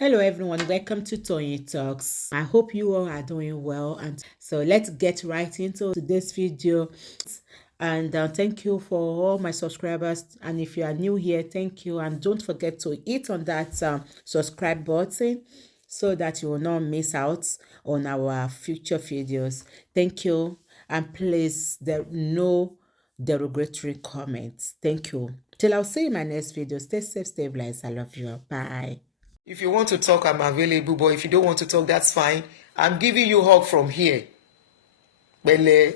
Hello everyone, welcome to Tony Talks. I hope you all are doing well, and so let's get right into today's video. And thank you for all my subscribers, and if you are new here, thank you, and don't forget to hit on that subscribe button so that you will not miss out on our future videos. Thank you, and please there no derogatory comments. Thank you. Till I'll see you in my next video. Stay safe, stay blessed. I love you. Bye. If you want to talk, I'm available, but if you don't want to talk, that's fine. I'm giving you a hug from here. Bele.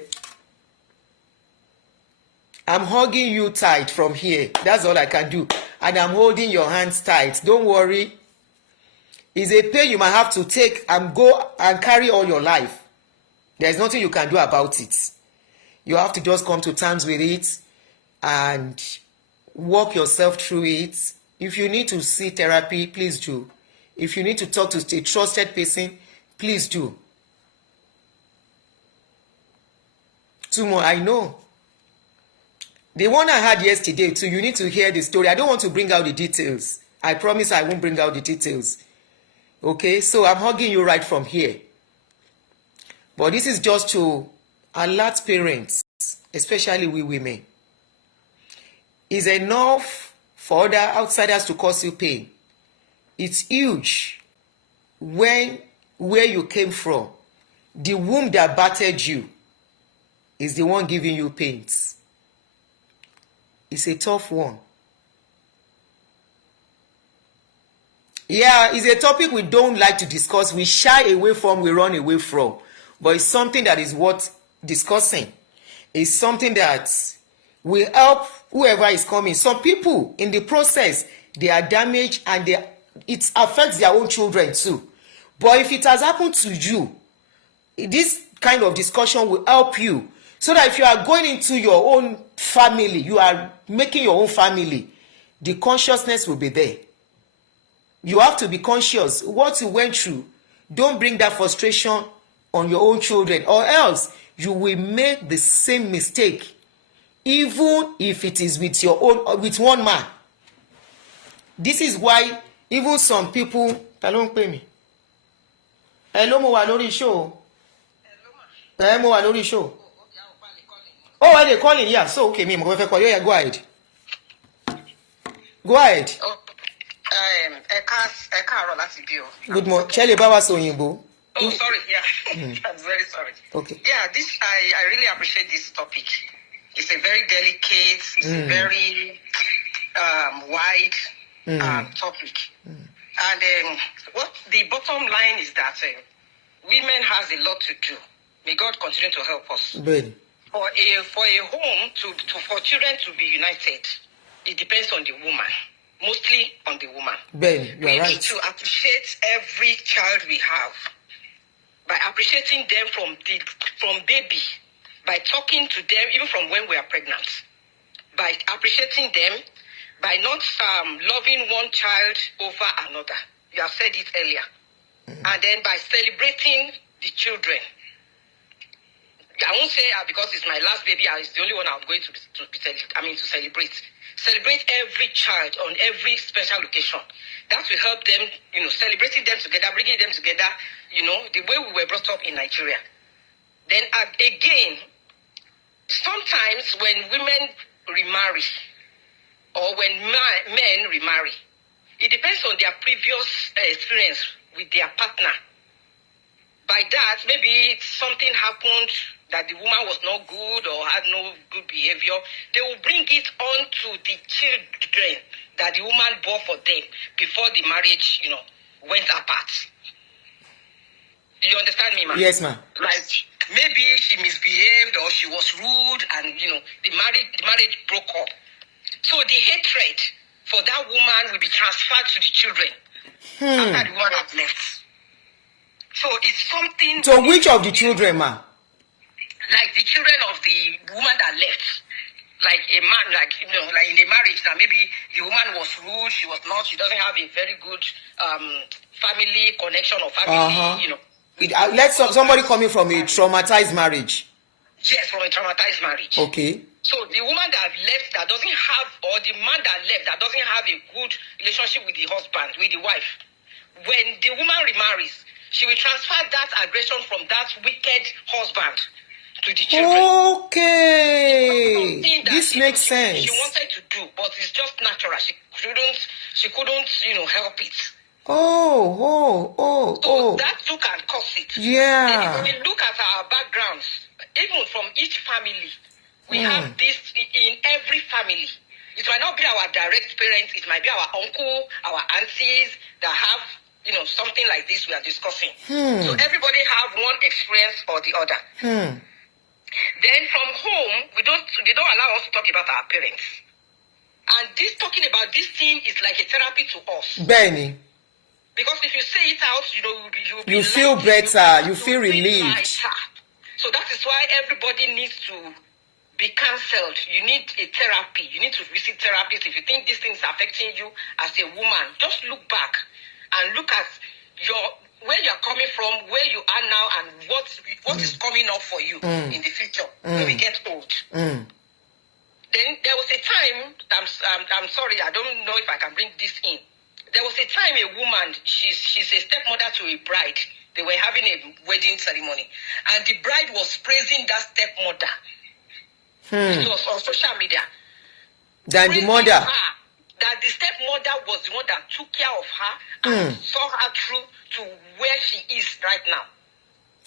I'm hugging you tight from here. That's all I can do. And I'm holding your hands tight. Don't worry. It's a pain you might have to take and go and carry all your life. There's nothing you can do about it. You have to just come to terms with it and walk yourself through it. If you need to see therapy, please do. If you need to talk to a trusted person, please do. Two more, I know. The one I had yesterday too, you need to hear the story. I don't want to bring out the details. I promise I won't bring out the details. Okay, so I'm hugging you right from here. But this is just to alert parents, especially we women. It's enough for other outsiders to cause you pain. It's huge when where you came from, the womb that battered you is the one giving you pains. It's a tough one. Yeah, it's a topic we don't like to discuss. We shy away from, we run away from. But it's something that is worth discussing. It's something that will help whoever is coming. Some people in the process, they are damaged and it affects their own children too. But if it has happened to you, this kind of discussion will help you. So that if you are going into your own family, you are making your own family, the consciousness will be there. You have to be conscious. What you went through, don't bring that frustration on your own children, or else you will make the same mistake, even if it is with your own, with one man. This is why even some people, don't pay me. Hello, mo wà lórí show. Hello, mo wà lórí show. Oh, are they calling? Yeah, so okay, me, mo fẹ́ call you. Yeah, go ahead. Go ahead. Oh, Good morning. Shelley Bawa Soyinbo. Oh, sorry. Yeah, I'm very sorry. Okay. Yeah, I really appreciate this topic. It's a very delicate, it's a very wide topic. And what the bottom line is that women has a lot to do. May God continue to help us. Good. For a home for children to be united, it depends on the woman. Mostly on the woman. Ben, you are right. We need to appreciate every child we have by appreciating them from baby, by talking to them even from when we are pregnant, by appreciating them, by not loving one child over another. You have said it earlier. And then by celebrating the children. I won't say because it's my last baby, it's the only one I'm going to celebrate. Celebrate every child on every special occasion. That will help them, celebrating them together, bringing them together, the way we were brought up in Nigeria. Then again, sometimes when women remarry or when men remarry, it depends on their previous experience with their partner. By that, maybe something happened that the woman was not good or had no good behavior. They will bring it on to the children that the woman bore for them before the marriage, went apart. You understand me, ma'am? Yes, ma'am. Like maybe she misbehaved or she was rude, and the marriage broke up. So the hatred for that woman will be transferred to the children after the woman has left. So it's something. So which of the children, ma'am? Like the children of the woman that left. Like a man, like in a marriage now, maybe the woman was rude, she doesn't have a very good family connection or family, Let somebody coming from a traumatized marriage. Yes, from a traumatized marriage. Okay. So the woman that left that doesn't have, or the man that left that doesn't have a good relationship with the husband, with the wife, when the woman remarries, she will transfer that aggression from that wicked husband to the children. Okay, this makes sense. She wanted to do, but it's just natural. She couldn't, help it. So that too can cause it. Yeah. Then if we look at our backgrounds, even from each family, we have this in every family. It might not be our direct parents, it might be our uncle, our aunties that have, something like this we are discussing. So everybody have one experience or the other. Then from home, they don't allow us to talk about our parents. And this talking about this thing is like a therapy to us. Benny. Because if you say it out, you'll be you feel better, you feel relieved. Lighter. So that is why everybody needs to be cancelled. You need a therapy. You need to visit therapists. If you think this thing is affecting you as a woman, just look back and look at where you're coming from, where you are now, and what is coming up for you in the future when we get old. Then there was a time, I'm sorry, I don't know if I can bring this in. There was a time a woman, she's a stepmother to a bride. They were having a wedding ceremony. And the bride was praising that stepmother. It was on social media. Than the mother. That the stepmother was the one that took care of her and saw her through to where she is right now.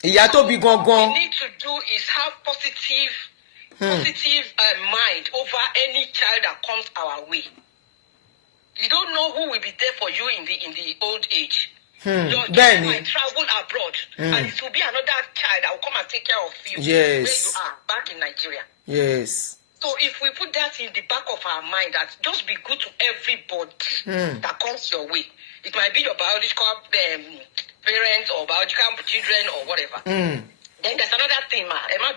What we need to do is have positive mind over any child that comes our way. You don't know who will be there for you in the old age. Your child might travel abroad, and it will be another child that will come and take care of you where you are back in Nigeria. Yes. So if we put that in the back of our mind, that just be good to everybody that comes your way. It might be your biological parents or biological children or whatever. Then there's another thing, Emma,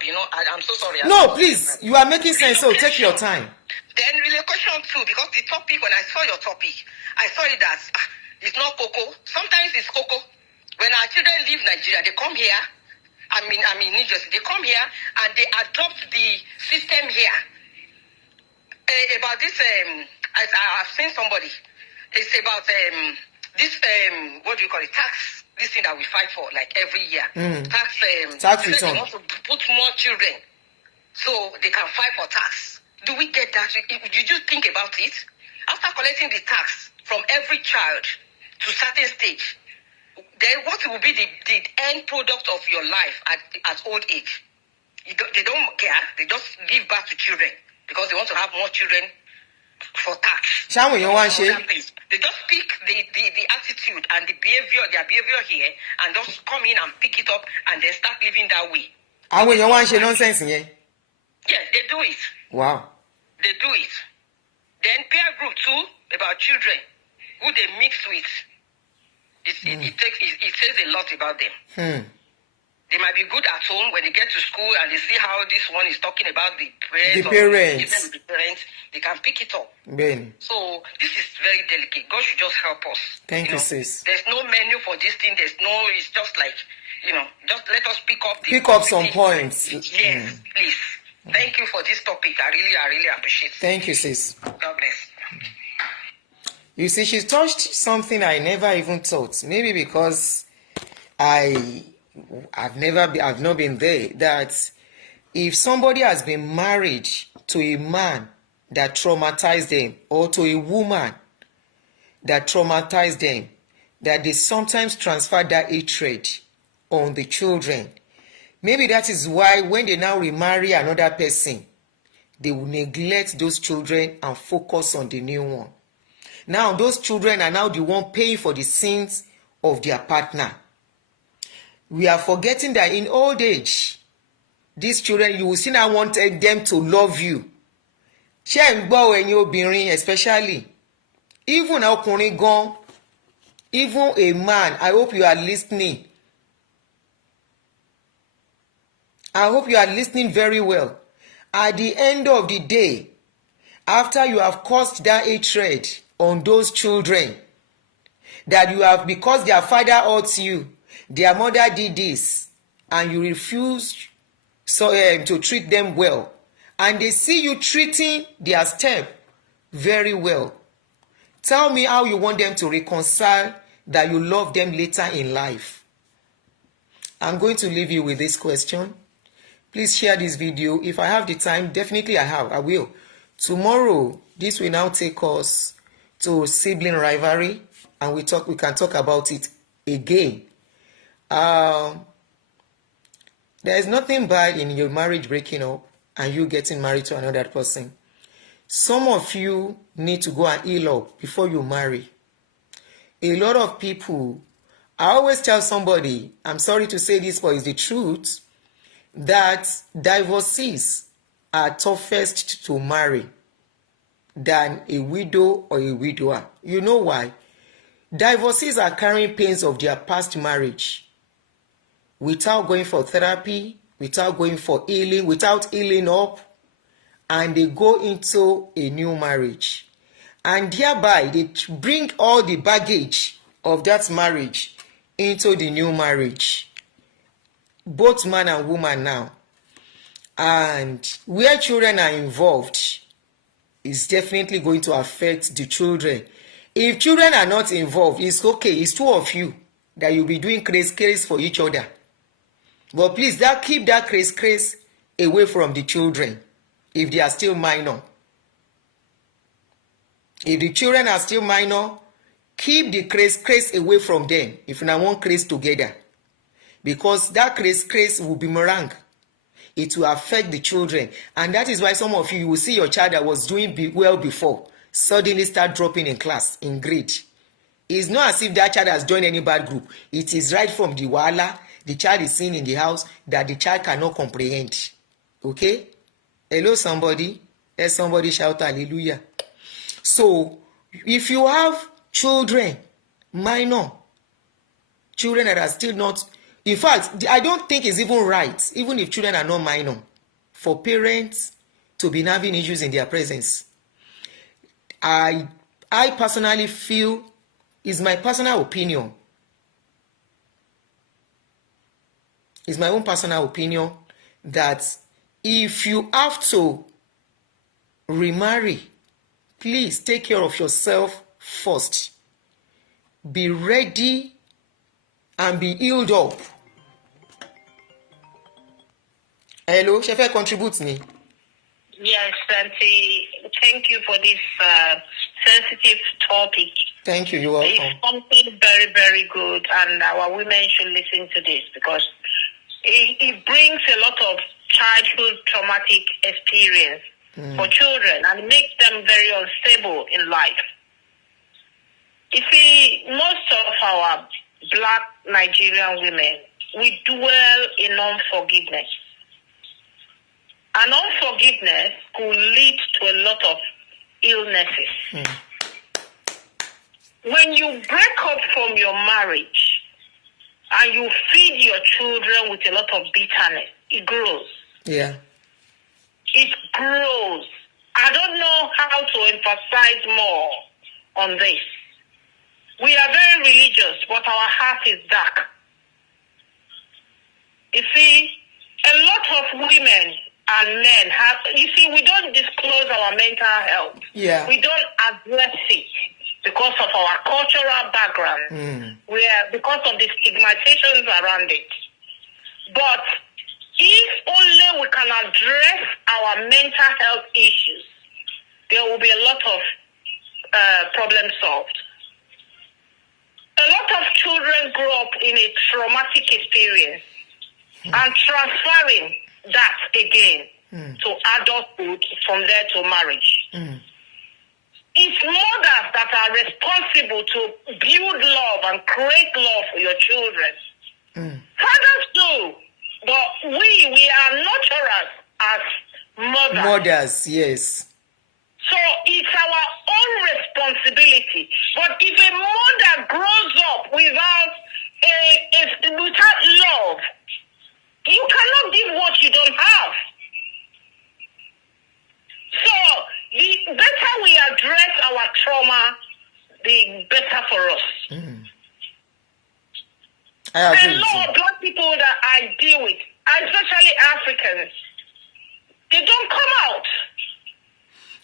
I'm so sorry. No, please, you are making sense, so take your time. Then relocation too, because the topic, when I saw your topic, I saw it as, it's not Koko. Sometimes it's Koko. When our children leave Nigeria, they come here, I mean New Jersey, they come here and they adopt the system here. About this, I've seen somebody, it's about this, what do you call it, tax, this thing that we fight for, like every year. Tax return. They want to put more children so they can fight for tax. Do we get that? Did you think about it? After collecting the tax from every child to a certain stage, then what will be the end product of your life at old age? They don't care. They just give back to children because they want to have more children for tax. They just pick the attitude and their behavior here and just come in and pick it up and then start living that way. Nonsense, yeah? Yes, they do it. Wow. They do it. Then peer group too, about children, who they mix with. It says a lot about them. They might be good at home. When they get to school and they see how this one is talking about the parents. They can pick it up. So this is very delicate. God should just help us. Thank you, sis. There's no menu for this thing. It's just like, just let us pick up some points. Yes, please. Thank you for this topic. I really appreciate it. Thank you, sis. God bless. You see, she touched something I never even thought. Maybe because I've not been there. That if somebody has been married to a man that traumatized them, or to a woman that traumatized them, that they sometimes transfer that hatred on the children. Maybe that is why when they now remarry another person, they will neglect those children and focus on the new one. Now those children are now the one paying for the sins of their partner. We are forgetting that in old age, these children, you will see now want them to love you. Especially, even Okunrin gone, even a man, I hope you are listening. I hope you are listening very well. At the end of the day, after you have caused that hatred on those children, that you have, because their father hurts you, their mother did this, and you refuse to treat them well, and they see you treating their step very well. Tell me how you want them to reconcile that you love them later in life? I'm going to leave you with this question. Please share this video. If I have the time, definitely I will. Tomorrow, this will now take us to sibling rivalry, and we can talk about it again. There is nothing bad in your marriage breaking up and you getting married to another person. Some of you need to go and heal up before you marry. A lot of people, I always tell somebody, I'm sorry to say this, but it's the truth, that divorcees are toughest to marry than a widow or a widower. You know why? Divorcees are carrying pains of their past marriage without going for therapy, without going for healing, without healing up, and they go into a new marriage. And thereby, they bring all the baggage of that marriage into the new marriage. Both man and woman now. And where children are involved is definitely going to affect the children. If children are not involved, it's okay. It's two of you that you'll be doing craze for each other. But please, keep that craze away from the children if they are still minor. If the children are still minor, keep the craze away from them if you not want craze together. Because that craze will be meringue. It will affect the children. And that is why some of you will see your child that was doing well before suddenly start dropping in class, in grade. It's not as if that child has joined any bad group. It is right from the wala the child is seeing in the house that the child cannot comprehend. Okay? Hello, somebody. Let somebody shout hallelujah. So, if you have children, minor, children that are still not, in fact, I don't think it's even right, even if children are not minor, for parents to be having issues in their presence. I personally feel, is my personal opinion, is my own personal opinion, that if you have to remarry, please take care of yourself first. Be ready and be healed up. Hello, ṣé fẹ́ contribute ni? Yes, Auntie. Thank you for this sensitive topic. Thank you. You're welcome. It's something very, very good, and our women should listen to this because it brings a lot of childhood traumatic experience for children and makes them very unstable in life. You see, most of our Black Nigerian women, we dwell in unforgiveness. And unforgiveness could lead to a lot of illnesses. When you break up from your marriage and you feed your children with a lot of bitterness, it grows. Yeah. It grows. I don't know how to emphasize more on this. We are very religious, but our heart is dark. You see, a lot of women and men have, you see, we don't disclose our mental health. Yeah. We don't address it because of our cultural background, because of the stigmatizations around it. But if only we can address our mental health issues, there will be a lot of problems solved. A lot of children grow up in a traumatic experience and transferring that again to adulthood, from there to marriage. It's mothers that are responsible to build love and create love for your children. Fathers do, but we are nurturers as mothers. Mothers, yes. So it's our own responsibility. But if a mother grows up without love, you cannot give what you don't have. So the better we address our trauma, the better for us. I agree A lot of Black people that I deal with, especially Africans, they don't come out.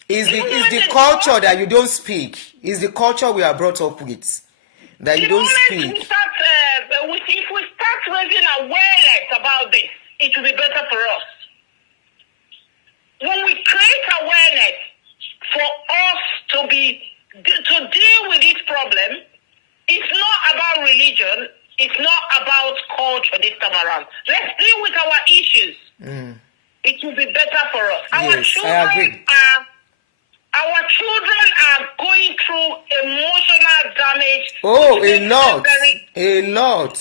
It's the culture that you don't speak. It's the culture we are brought up with. that you The don't moment speak. we start, if we start raising awareness about this, it will be better for us. When we create awareness for us to deal with this problem, it's not about religion, it's not about culture this time around. Let's deal with our issues. It will be better for us. Yes, I agree. Our children are going through emotional damage. Oh, which a makes lot. them very, A lot.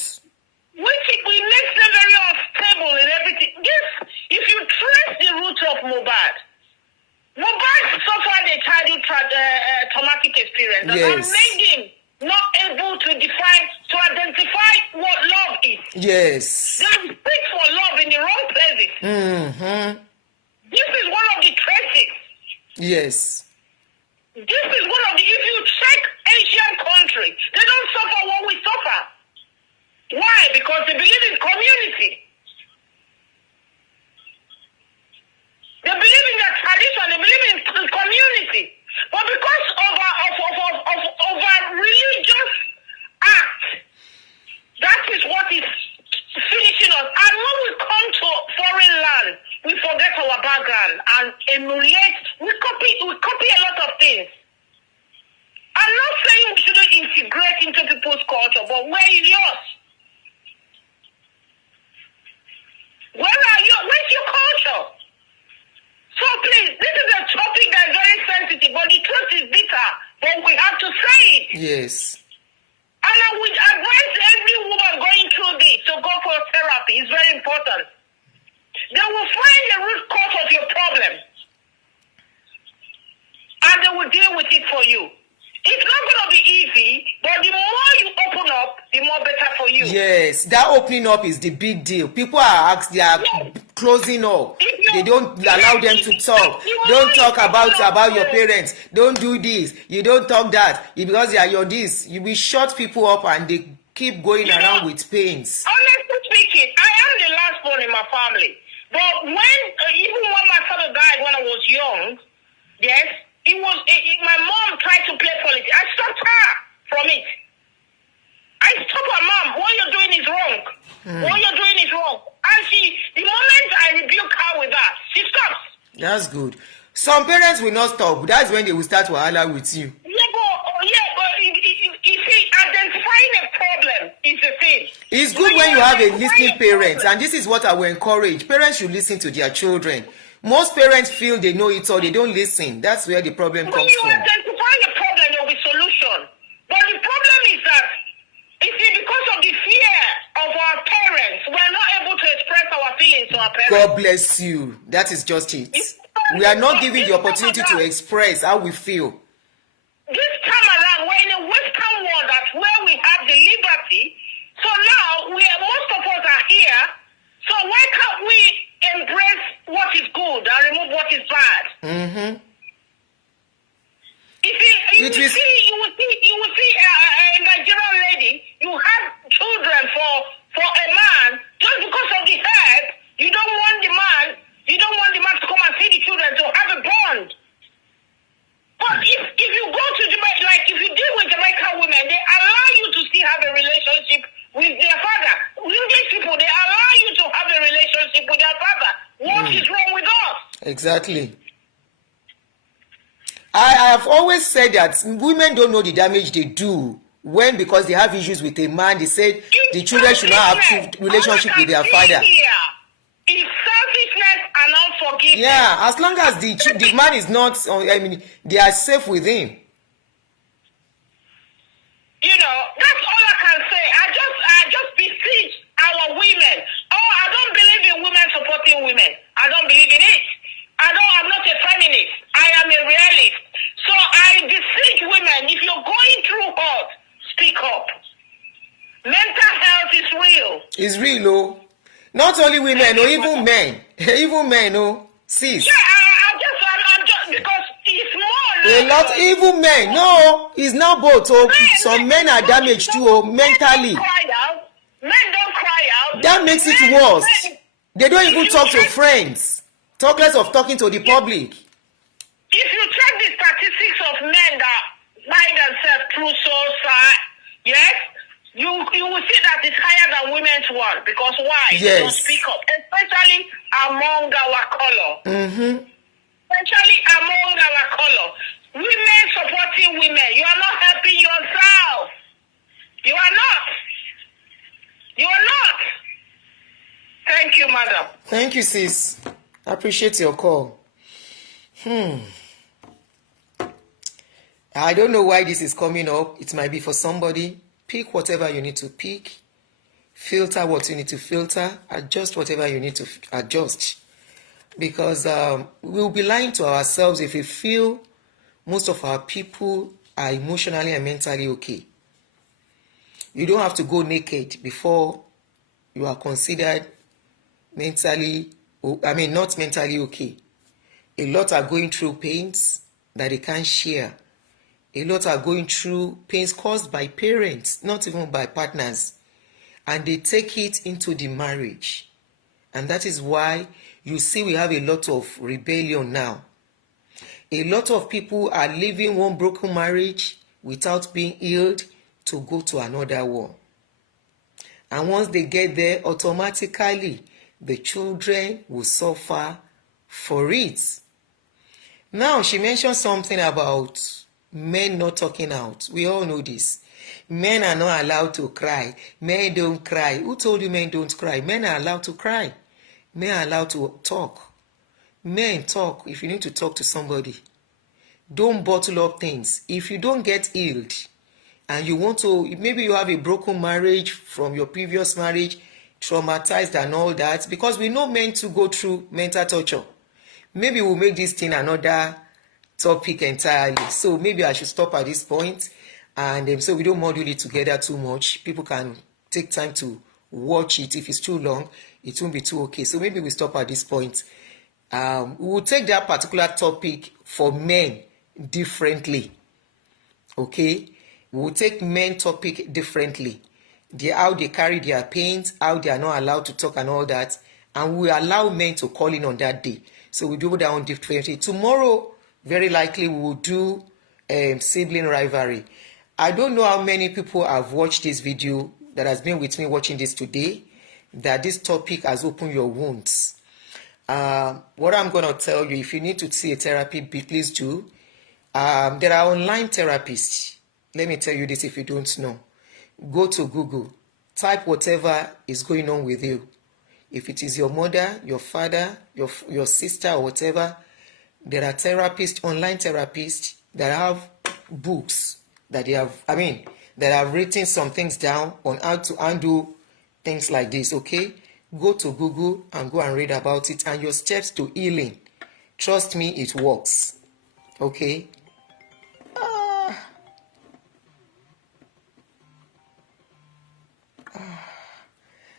which makes them very unstable in everything. This, if you trace the root of Mohbad suffered a childhood traumatic experience that Yes. made him not able to identify what love is. Yes. They speak for love in the wrong places. Mm-hmm. This is one of the traces. Yes. This is one of the, if you check Asian countries, they don't suffer what we suffer. Why? Because they believe in community. They believe in their tradition, they believe in community. But because of a religious act, that is what is finishing us. And when we come to foreign land, we forget our background and emulate. We copy a lot of things. I'm not saying we shouldn't integrate into people's culture, but where is yours? Where's your culture? So please, this is a topic that is very sensitive, but the truth is bitter, but we have to say it. Yes. And I would advise every woman going through this to go for therapy. It's very important. They will find the root cause of your problem. And they will deal with it for you. It's not going to be easy, but the more you open up, the more better for you. Yes, that opening up is the big deal. People are they are closing up. They don't allow them to talk. Don't talk about your parents. Don't do this. You don't talk that. Because they are your this. You will shut people up and they keep going around with pains. Honestly speaking, I am the last born in my family. But even when my father died when I was young, yes, my mom tried to play politics. I stopped her from it. I stopped her, Mom. What you're doing is wrong. What you're doing is wrong. And the moment I rebuke her with that, she stops. That's good. Some parents will not stop. That's when they will start wahala with you. Yeah, but you see, identifying a problem is the thing. It's good when you have a listening parent, and this is what I will encourage. Parents should listen to their children. Most parents feel they know it all, they don't listen. That's where the problem comes from. When you identify the problem, there will be solution. But the problem is that, because of the fear of our parents, we're not able to express our feelings to our parents. God bless you. That is just it. We are not given the opportunity to express how we feel. This time around, we're in a Western world that's where we have the liberty. So now, most of us are here. So why can't we embrace what is good and remove what is bad? Mm-hmm. You will see a Nigerian lady, you have children for a man, just because of the head, you don't want the man to come and see the children to have a bond. But if you go to Jamaica, like if you deal with Jamaican women, they allow you to still have a relationship with their father. English people, they allow you to have a relationship with their father. What is wrong with us? Exactly. I have always said that women don't know the damage they do when, because they have issues with a man, they said the children should not have relationship with their father. It's selfishness and unforgiveness. Yeah, as long as the man is not, they are safe with him. That's all I can say. I just beseech our women. I don't believe in women supporting women. I don't believe in it. I'm not a feminist. I am a realist. So I beseech women, if you're going through hurt, speak up. Mental health is real. It's real, oh. Not only women, or even men. Even men, oh. Sis. Yeah, I'm just because it's more. A lot, even men. No, it's not both. Oh, some men are damaged too, oh, mentally. Men don't cry out. That makes it worse. They don't even talk to friends. Talk less of talking to the public. If you check the statistics of men that find themselves through suicide, Yes, you will see that it's higher than women's one because why? Yes. They don't speak up, especially among our color. Especially among our color. Women supporting women. You are not helping yourself. You are not. You are not. Thank you, madam. Thank you, sis. I appreciate your call. I don't know why this is coming up. It might be for somebody. Pick whatever you need to pick. Filter what you need to filter. Adjust whatever you need to adjust. Because we'll be lying to ourselves if we feel most of our people are emotionally and mentally okay. You don't have to go naked before you are considered mentally, not mentally okay. A lot are going through pains that they can't share. A lot are going through pains caused by parents, not even by partners. And they take it into the marriage. And that is why you see we have a lot of rebellion now. A lot of people are leaving one broken marriage without being healed to go to another one. And once they get there, automatically, the children will suffer for it. Now, she mentioned something about men not talking out. We all know this. Men are not allowed to cry. Men don't cry. Who told you men don't cry? Men are allowed to cry. Men are allowed to talk. Men talk if you need to talk to somebody. Don't bottle up things. If you don't get healed and you want to, maybe you have a broken marriage from your previous marriage, traumatized and all that, because we know men to go through mental torture. Maybe we'll make this thing another topic entirely. So maybe I should stop at this point, and so we don't module it together too much. People can take time to watch it. If it's too long, it won't be too okay. So maybe we stop at this point. We will take that particular topic for men differently. Okay, we will take men topic differently. How they carry their pains, how they are not allowed to talk and all that, and we allow men to call in on that day. So we do that one differently. Tomorrow, very likely, we will do sibling rivalry. I don't know how many people have watched this video that has been with me watching this today, that this topic has opened your wounds. What I'm going to tell you, if you need to see a therapy, please do. There are online therapists. Let me tell you this if you don't know. Go to Google. Type whatever is going on with you. If it is your mother, your father, your sister, or whatever, there are therapists, online therapists that have books that that have written some things down on how to handle things like this, okay? Go to Google and go and read about it and your steps to healing. Trust me, it works, okay?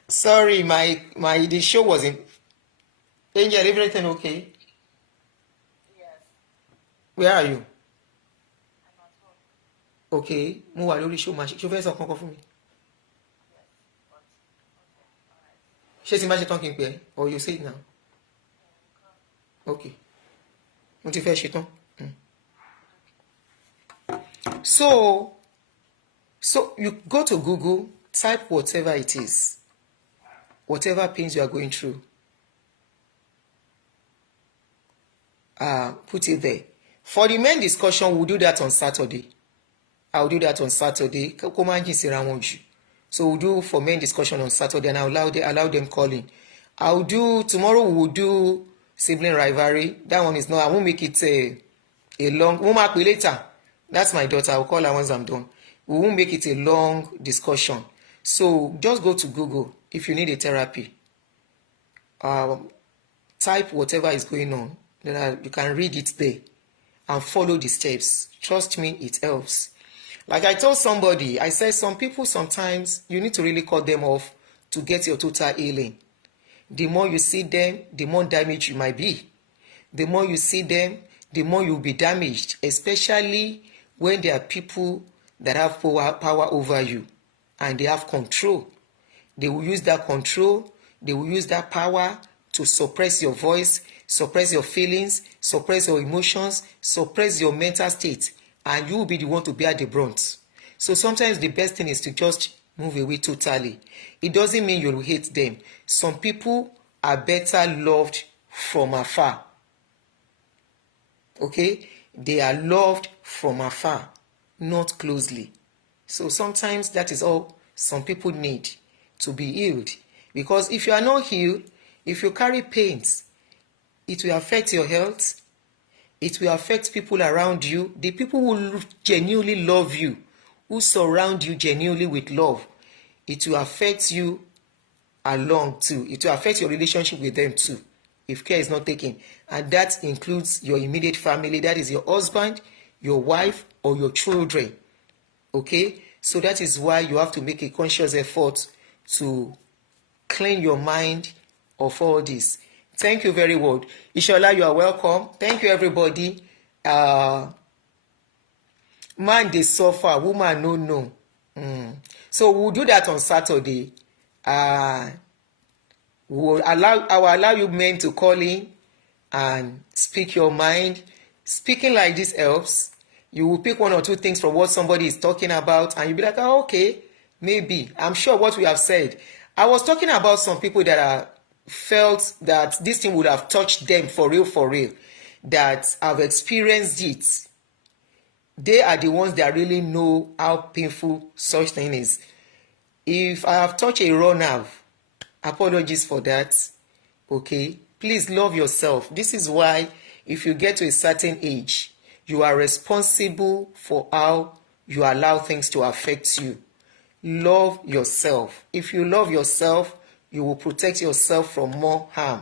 Sorry, the show wasn't. Angel, everything okay? Yes. Where are you? I'm at home. Okay, mo wà lórí show ma ṣe fẹ́ sọ kankan fún mi. Yes, but okay, all right. Ṣé tí n bá ṣe tán kí n pè ẹ́ or you say it now? Okay, mo ti fẹ́ ṣe tán. So you go to Google, type whatever it is, whatever pains you are going through. Put it there. For the main discussion, we'll do that on Saturday. I'll do that on Saturday. So we'll do for main discussion on Saturday, and I'll allow them calling. I'll do tomorrow. We'll do sibling rivalry. That one is not. I won't make it a long. We'll mark later. That's my daughter. I'll call her once I'm done. We won't make it a long discussion. So just go to Google if you need a therapy. Type whatever is going on. Then you can read it there and follow the steps. Trust me, it helps. Like I told somebody, I said some people sometimes you need to really cut them off to get your total healing. The more you see them, the more damaged you might be. The more you see them, the more you'll be damaged, especially when there are people that have power over you and they have control. They will use that control, they will use that power to suppress your voice, suppress your feelings, suppress your emotions, suppress your mental state, and you will be the one to bear the brunt. So sometimes the best thing is to just move away totally. It doesn't mean you'll hate them. Some people are better loved from afar. Okay? They are loved from afar, not closely. So sometimes that is all some people need to be healed. Because if you are not healed, if you carry pains, it will affect your health. It will affect people around you. The people who genuinely love you, who surround you genuinely with love, it will affect you along too. It will affect your relationship with them too, if care is not taken. And that includes your immediate family, that is your husband, your wife, or your children. Okay? So that is why you have to make a conscious effort to clean your mind of all this. Thank you very much. Ishola, you are welcome. Thank you, everybody. Man, they suffer. Woman, no. So we'll do that on Saturday. I will allow you men to call in and speak your mind. Speaking like this helps. You will pick one or two things from what somebody is talking about, and you'll be like, oh, okay, maybe. I'm sure what we have said. I was talking about some people that are felt that this thing would have touched them for real, that have experienced it. They are the ones that really know how painful such thing is. If I have touched a raw nerve, apologies for that. Okay, please love yourself. This is why if you get to a certain age, you are responsible for how you allow things to affect you. Love yourself. If you love yourself, you will protect yourself from more harm.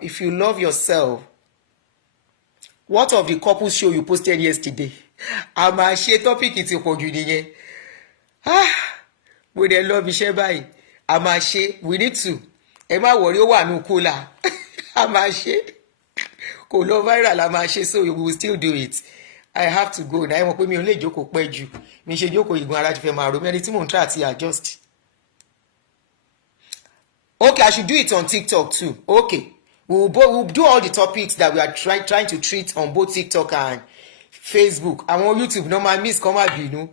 If you love yourself, what of the couple show you posted yesterday? A máa ṣe topic tí pọ̀ jù nìyẹn. We dey love iṣẹ́ báyìí. A máa ṣe, we need to. Ẹ má worry, ó wà nù kólà. A máa ṣe. Kò lọ viral, a máa ṣe, so we will still do it. I have to go. Na ẹ mọ̀ pé mi ò lè jókòó pẹ́ jù. Mi ṣe jókòó ìgbọ̀n ara ti fẹ́ máa ro mi, ẹni tí mò ń try àti adjust. Okay, I should do it on TikTok too. Okay. We'll do all the topics that we are trying to treat on both TikTok and Facebook. I'm on YouTube. No, my miss come out, you know.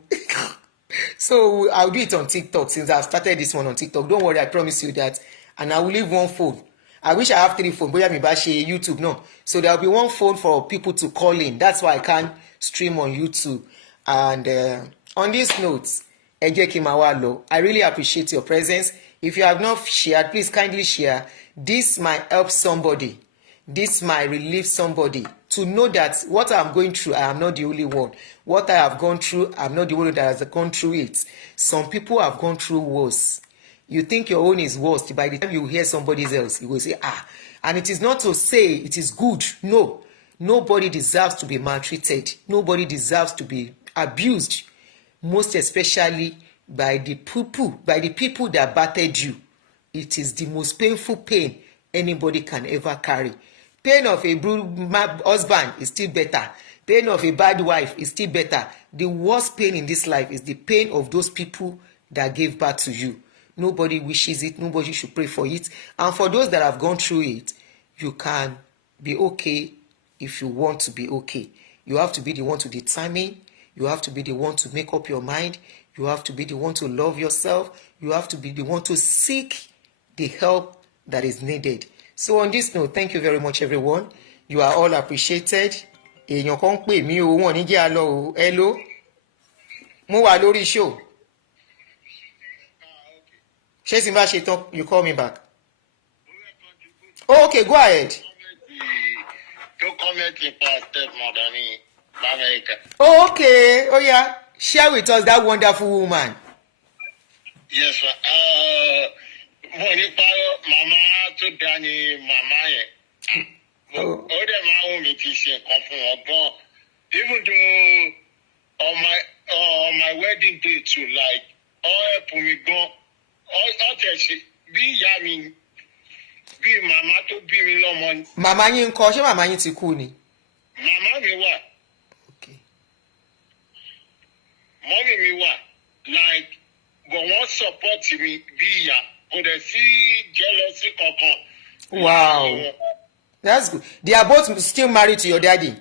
So I'll do it on TikTok since I've started this one on TikTok. Don't worry, I promise you that. And I will leave one phone. I wish I have 3 phones. Boya mi ba ṣe YouTube no. So there will be one phone for people to call in. That's why I can't stream on YouTube. And on this note, ẹ jẹ́ kí n máa wá lọ. I really appreciate your presence. If you have not shared, please kindly share. This might help somebody. This might relieve somebody to know that what I'm going through, I am not the only one. What I have gone through, I'm not the one that has gone through it. Some people have gone through worse. You think your own is worse. By the time you hear somebody else, you will say, And it is not to say it is good. No. Nobody deserves to be maltreated. Nobody deserves to be abused. Most especially by the people that battered you. It is the most painful pain anybody can ever carry. Pain of a bruised husband is still better. Pain of a bad wife is still better. The worst pain in this life is the pain of those people that gave birth to you. Nobody wishes it. Nobody should pray for it. And for those that have gone through it, you can be okay if you want to be okay. You have to be the one to determine. You have to be the one to make up your mind. You have to be the one to love yourself. You have to be the one to seek the help that is needed. So on this note, thank you very much, everyone. You are all appreciated. Èèyàn kan pè mí o, wọ́n ní jẹ́ a lọ o. Hello. Mo wà lórí show. Ṣé tí n bá ṣe tán, you call me back. Oh, okay, go ahead. To comment in past stepmother in America. Oh, okay. Oh, yeah. Share with us that wonderful woman. Yes, sir. Mo ní pàrọ̀ màmá tó dání màmá yẹn. Ó dẹ̀ máa ń wù mí kí n ṣe nǹkan fún wọn gan. Even though on my wedding day too, like, all help mi gan. All tẹ̀ ṣe bí ìyá mi bí màmá tó bí mi lọ́mọ ni. Màmá yín ńkọ́, ṣé màmá yín ti kú ni? Màmá mi wà. Okay. Mọ́mì mi wà. Like, but wọ́n support mi bí ìyá. Kò dẹ̀ sí jealousy kankan. Wow. That's good. They are both still married to your daddy?